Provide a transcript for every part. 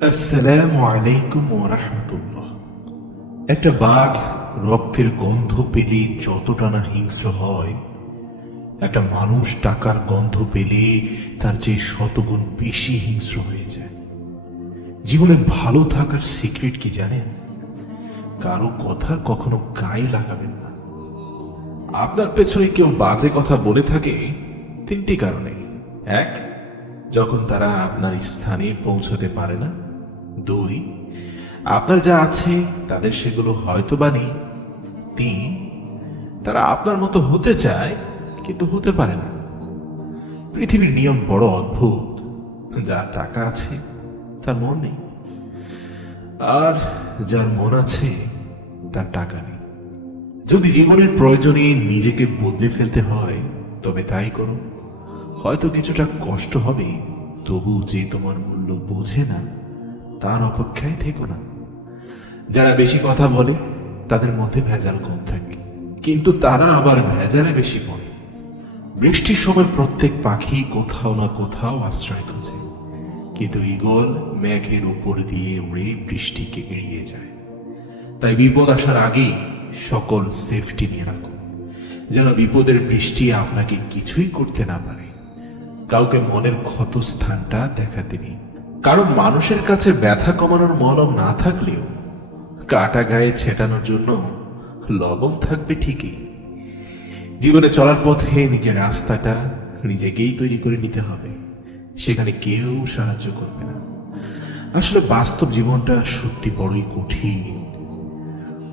আসসালামু আলাইকুম রাহমাতুল্লাহ। একটা বাঘ রক্তের গন্ধ পেলে যতটা না হিংস্র হয়, একটা মানুষ টাকার গন্ধ পেলে তার চেয়ে শতগুণ বেশি হিংস্র হয়ে যায়। জীবনে ভালো থাকার সিক্রেট কি জানেন? কারও কথা কখনো গায়ে লাগাবেন না। আপনার পেছনে কেউ বাজে কথা বলে থাকে তিনটি কারণে। এক, যখন তারা আপনার স্থানে পৌঁছতে পারে না দুই, আপনার যা আছে তাদের সেগুলো হয়তো বা নেই। তিন, তারা আপনার মতো হতে চায়, কিন্তু হতে পারে না। পৃথিবীর নিয়ম বড় অদ্ভুত। যার টাকা আছে, তার মন নেই। আর যার মন আছে, তার টাকা নেই। যদি জীবনের প্রয়োজনে নিজেকে বদলে ফেলতে হয়, তবে তাই করো হয়তো কিছুটা কষ্ট হবে, তবু যে তোমার মূল্য বোঝে না। তার অপেক্ষায় থেকো না। যারা বেশি কথা বলে, তাদের মধ্যে ভেজাল কম থাকে। কিন্তু তারা আবার ভেজালে বেশি পড়ে। বৃষ্টির সময় প্রত্যেক পাখি কোথাও না কোথাও আশ্রয় খোঁজে। কিন্তু ঈগল মেঘের উপর দিয়ে উড়ে বৃষ্টিকে এড়িয়ে যায়। তাই বিপদ আসার আগেই সকল সেফটি নিয়ে রাখুন যেন বিপদের বৃষ্টি আপনাকে কিছুই করতে না পারে। কাউকে মনের ক্ষত স্থানটা দেখাতে নিন। কারণ মানুষের কাছে ব্যথা কমানোর মলম না থাকলেও কাটা গায়ে ছেটানোর জন্য লবণ থাকবে ঠিকই। জীবনে চলার পথে নিজের রাস্তাটা নিজেকেই তৈরি করে নিতে হবে। সেখানে কেউ সাহায্য করবে না। আসলে বাস্তব জীবনটা সত্যি বড়ই কঠিন।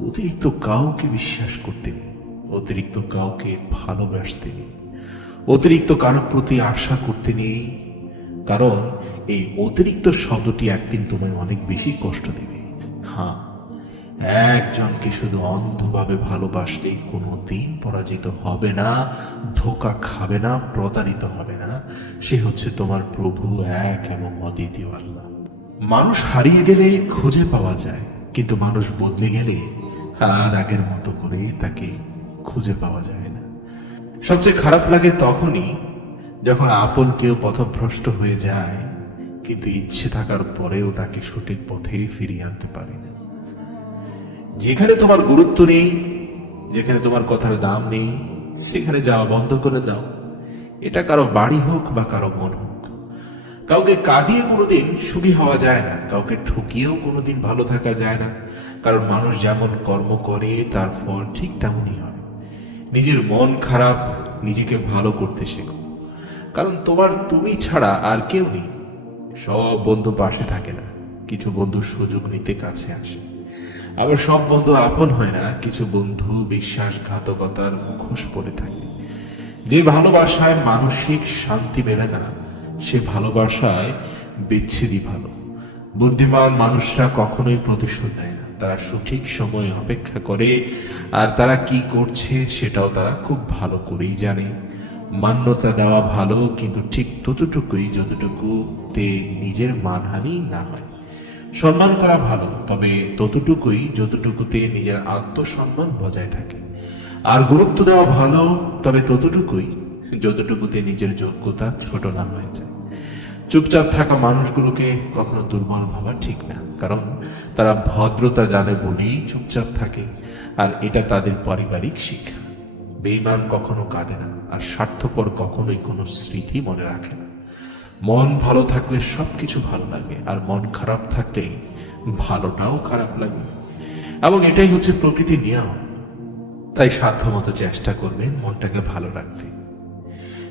অতিরিক্ত কাউকে বিশ্বাস করতে নেই, অতিরিক্ত কাউকে ভালোবাসতে নেই, অতিরিক্ত কারোর প্রতি আশা করতে নেই কারণ এই অতিরিক্ত শব্দটি একদিন তোমায় অনেক বেশি কষ্ট দেবে। হ্যাঁ। একজনকে শুধু অন্ধভাবে ভালোবাসলেই কোনো দিন পরাজিত হবে না ধোকা খাবে না প্রতারিত হবে না। সে হচ্ছে তোমার প্রভু এক এবং অদ্বিতীয় আল্লাহ। মানুষ হারিয়ে গেলে খুঁজে পাওয়া যায় কিন্তু মানুষ বদলে গেলে আর আগের মতো করে তাকে খুঁজে পাওয়া যায় না। সবচেয়ে খারাপ লাগে তখনই যখন আপন কেউ পথভ্রষ্ট হয়ে যায়, কিন্তু ইচ্ছে থাকার পরেও তাকে সঠিক পথে ফিরিয়ে আনতে পারে না। যেখানে তোমার গুরুত্ব নেই, যেখানে তোমার কথার দাম নেই, সেখানে যাওয়া বন্ধ করে দাও। এটা কারও বাড়ি হোক বা কারও মন হোক। কাউকে কাঁদিয়ে কোনোদিন সুখী হওয়া যায় না, কাউকে ঠকিয়েও কোনোদিন ভালো থাকা যায় না। কারণ মানুষ যেমন কর্ম করে, তার ফল ঠিক তেমনই হয়। নিজের মন খারাপ, নিজেকে ভালো করতে শেখো। কারণ তোমার তুমি ছাড়া আর কেউ নেই। সব বন্ধু পাশে থাকে না, কিছু বন্ধু সুযোগ নিতে কাছে আসে। আবার সব বন্ধু আপন হয় না, কিছু বন্ধু বিশ্বাসঘাতকতার মুখোশ পড়ে থাকে। যে ভালোবাসায় মানসিক শান্তি মেলে না, সে ভালোবাসায় বিচ্ছেদই ভালো। বুদ্ধিমান মানুষরা কখনোই প্রতিশোধ নেয় না। তারা সঠিক সময় অপেক্ষা করে, আর তারা কি করছে সেটাও তারা খুব ভালো করেই জানে। মান্যতা দেওয়া ভালো, কিন্তু ঠিক ততটুকুই যতটুকুতে নিজের মানহানি না হয়। সম্মান করা ভালো, তবে ততটুকুই যতটুকুতে নিজের আত্মসম্মান বজায় থাকে। আর গুরুত্ব দেওয়া ভালো, তবে ততটুকুই যতটুকুতে নিজের যোগ্যতা ছোট না হয়ে যায়। চুপচাপ থাকা মানুষগুলোকে কখনো দুর্বল ভাবা ঠিক না, কারণ তারা ভদ্রতা জানে বলেই চুপচাপ থাকে, আর এটা তাদের পারিবারিক শিক্ষা। বেইমান কখনো কাঁদে না। আর স্বার্থপর কখনোই কোনো স্মৃতি মনে রাখে না। মন ভালো থাকলে সবকিছু ভালো লাগে, আর মন খারাপ থাকলে ভালোটাও খারাপ লাগে। এবং এটাই হচ্ছে প্রকৃতির নিয়ম। তাই সাধ্যমতো চেষ্টা করবেন মনটাকে ভালো রাখতে।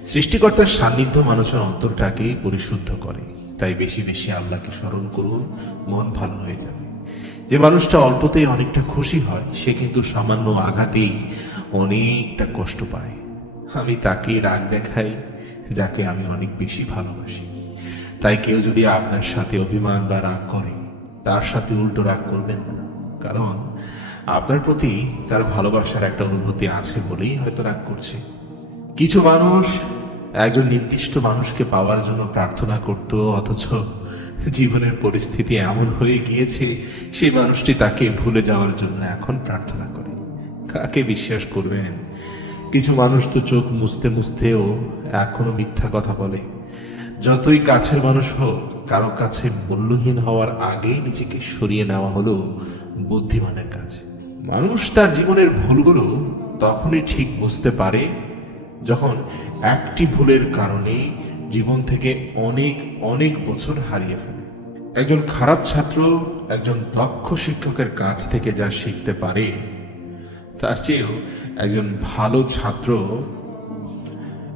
সৃষ্টিকর্তার সান্নিধ্য মানুষের অন্তরটাকে পরিশুদ্ধ করে। তাই বেশি বেশি আল্লাহকে স্মরণ করুন, মন ভালো হয়ে যাবে। যে মানুষটা অল্পতেই অনেকটা খুশি হয়, সে কিন্তু সামান্য আঘাতেই অনেকটা কষ্ট পায়। আমি তাকে রাগ দেখাই, যাকে আমি অনেক বেশি ভালোবাসি। তাই কেউ যদি আপনার সাথে অভিমান বা রাগ করে, তার সাথে উল্টো রাগ করবেন না। কারণ আপনার প্রতি তার ভালোবাসার একটা অনুভূতি আছে বলেই হয়তো রাগ করছে। কিছু মানুষ একজন নির্দিষ্ট মানুষকে পাওয়ার জন্য প্রার্থনা করত, অথচ জীবনের পরিস্থিতি এমন হয়ে গিয়েছে, সেই মানুষটি তাকে ভুলে যাওয়ার জন্য এখন প্রার্থনা করে। কাকে বিশ্বাস করবেন? কিছু মানুষ তো চোখ মুছতে মুছতেও এখনও মিথ্যা কথা বলে। যতই কাছের মানুষ হোক, কারও কাছে মূল্যহীন হওয়ার আগেই নিজেকে সরিয়ে নেওয়া হলো বুদ্ধিমানের কাছে। মানুষ তার জীবনের ভুলগুলো তখনই ঠিক বুঝতে পারে যখন একটি ভুলের কারণে জীবন থেকে অনেক অনেক বছর হারিয়ে ফেলে। একজন খারাপ ছাত্র, একজন দক্ষ শিক্ষকের কাছ থেকে যা শিখতে পারে তার চেয়েও একজন ভালো ছাত্র,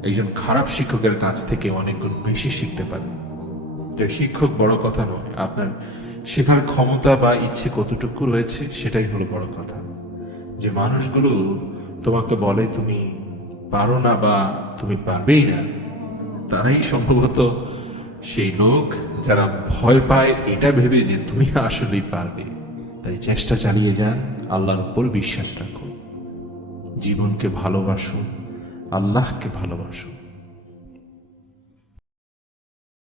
একজন খারাপ শিক্ষকের কাছ থেকে অনেক গুণ বেশি শিখতে পারে। তো শিক্ষক বড় কথা নয়, আপনার শেখার ক্ষমতা বা ইচ্ছে কতটুকু রয়েছে সেটাই হলো বড় কথা। যে মানুষগুলো তোমাকে বলে, তুমি পারো না বা তুমি পারবেই না, তারাই সম্ভবত সেই লোক যারা ভয় পায় এটা ভেবে যে তুমি আসলেই পারবে। তাই চেষ্টা চালিয়ে যান, আল্লাহর উপর বিশ্বাস রাখুন। জীবনকে ভালোবাসো আল্লাহকে ভালোবাসুন